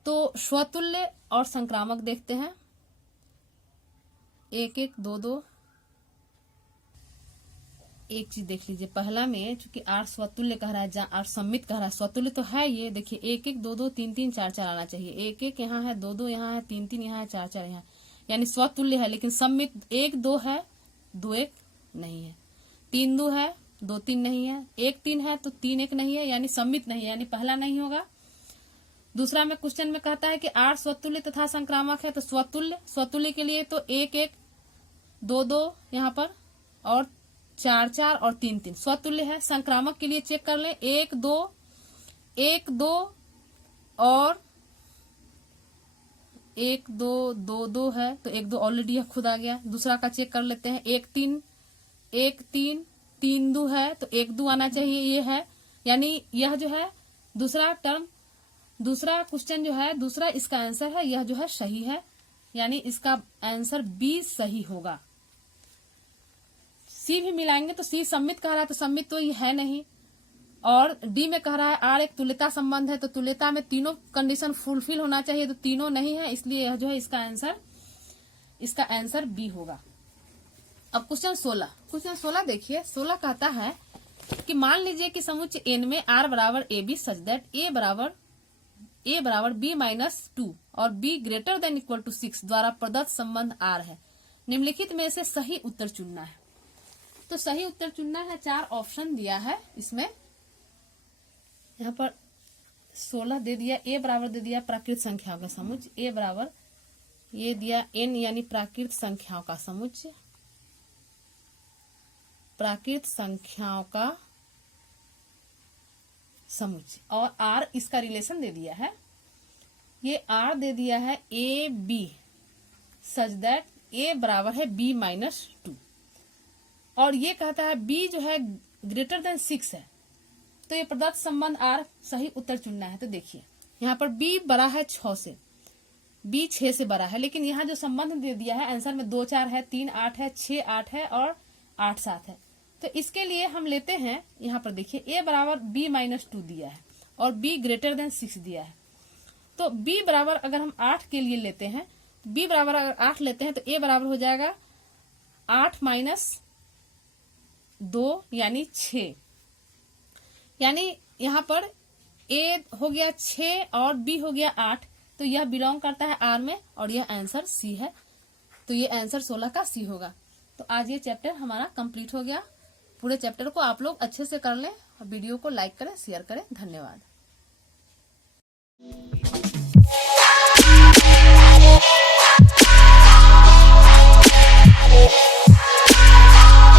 तो स्वतुल्य और संक्रामक देखते हैं। 1 1 2 2, एक चीज देख लीजिए, पहला में चूंकि आर स्वतुल्य कह रहा है, जहाँ आर सम्मित कह रहा है, स्वतुल्य तो है ये, देखिए 1 1 2 2 3 3 4 4 आना चाहिए। 1 1 यहाँ है, 2 2 यहाँ है, 3 3 यहाँ है, 4 4 यहाँ, यानी स्वतुल्य है। लेकिन सम्मित 1 2 है, 2 1 नहीं है, 3 2 है, 2 3 नहीं है, 1 3 है तो 3 1 नहीं है, यानी सम्मित नहीं है, यानी पहला नहीं होगा। दूसरा में क्वेश्चन में कहता है कि आर स्वतुल्य तथा संक्रामक है, तो स्वतुल्य, स्वतुल्य के लिए तो 1 1 2 2 यहाँ पर और 4 4 और 3 3 स्वतुल्य है। संक्रामक के लिए चेक कर लें, 1 2 1 2 और 1 2 2 2 है, तो 1 2 ऑलरेडी खुद आ गया। दूसरा का चेक कर लेते हैं, 1 3 1 3 3 2 है, तो 1 2 आना चाहिए, ये है, यानी यह जो है दूसरा टर्म, दूसरा क्वेश्चन जो है, दूसरा इसका आंसर है, यह जो है सही है, यानी इसका आंसर बी सही होगा। सी भी मिलाएंगे तो सी सम्मित कह रहा है, तो सम्मित तो ये है नहीं, और डी में कह रहा है आर एक तुल्यता संबंध है, तो तुल्यता में तीनों कंडीशन फुलफिल होना चाहिए, तो तीनों नहीं है, इसलिए यह जो है इसका आंसर बी होगा। अब क्वेश्चन 16 देखिए। 16 कहता है कि मान लीजिए कि समुच्चय एन में आर बराबर ए बी सच दैट ए बराबर बी -2 और B greater than equal to 6 द्वारा प्रदत्त संबंध आर है। निम्नलिखित में से सही उत्तर चुनना है। तो सही उत्तर चुनना है, 4 ऑप्शन दिया है इसमें। यहाँ पर 16 दे दिया, ए बराबर दे दिया प्राकृत संख्याओं का समुच्चय, ए बराबर ये दिया एन यानी प्राकृत संख्याओं का समुच्चय, प्राकृत संख्याओं का समुच्चय, और आर इसका रिलेशन दे दिया है, ये आर दे दिया है ए बी सच दैट ए बराबर है बी -2, और ये कहता है बी जो है ग्रेटर देन 6 है, तो ये प्रदत्त संबंध आर सही उत्तर चुनना है। तो देखिए यहाँ पर बी बड़ा है 6 से, बी 6 से बड़ा है, लेकिन यहाँ जो संबंध दे दिया है आंसर में 2 4 है, 3 8 है, 6 8 है और 8 7 है। तो इसके लिए हम लेते हैं, यहाँ पर देखिए ए बराबर बी -2 दिया है और बी ग्रेटर देन 6 दिया है, तो बी बराबर अगर हम 8 के लिए लेते हैं, बी बराबर अगर 8 लेते हैं तो ए बराबर हो जाएगा 8 - 2 यानी 6, यानी यहाँ पर ए हो गया 6 और बी हो गया 8, तो यह बिलोंग करता है आर में और यह आंसर सी है, तो ये आंसर 16 का सी होगा। तो आज ये चैप्टर हमारा कंप्लीट हो गया। पूरे चैप्टर को आप लोग अच्छे से कर लें और वीडियो को लाइक करें, शेयर करें। धन्यवाद।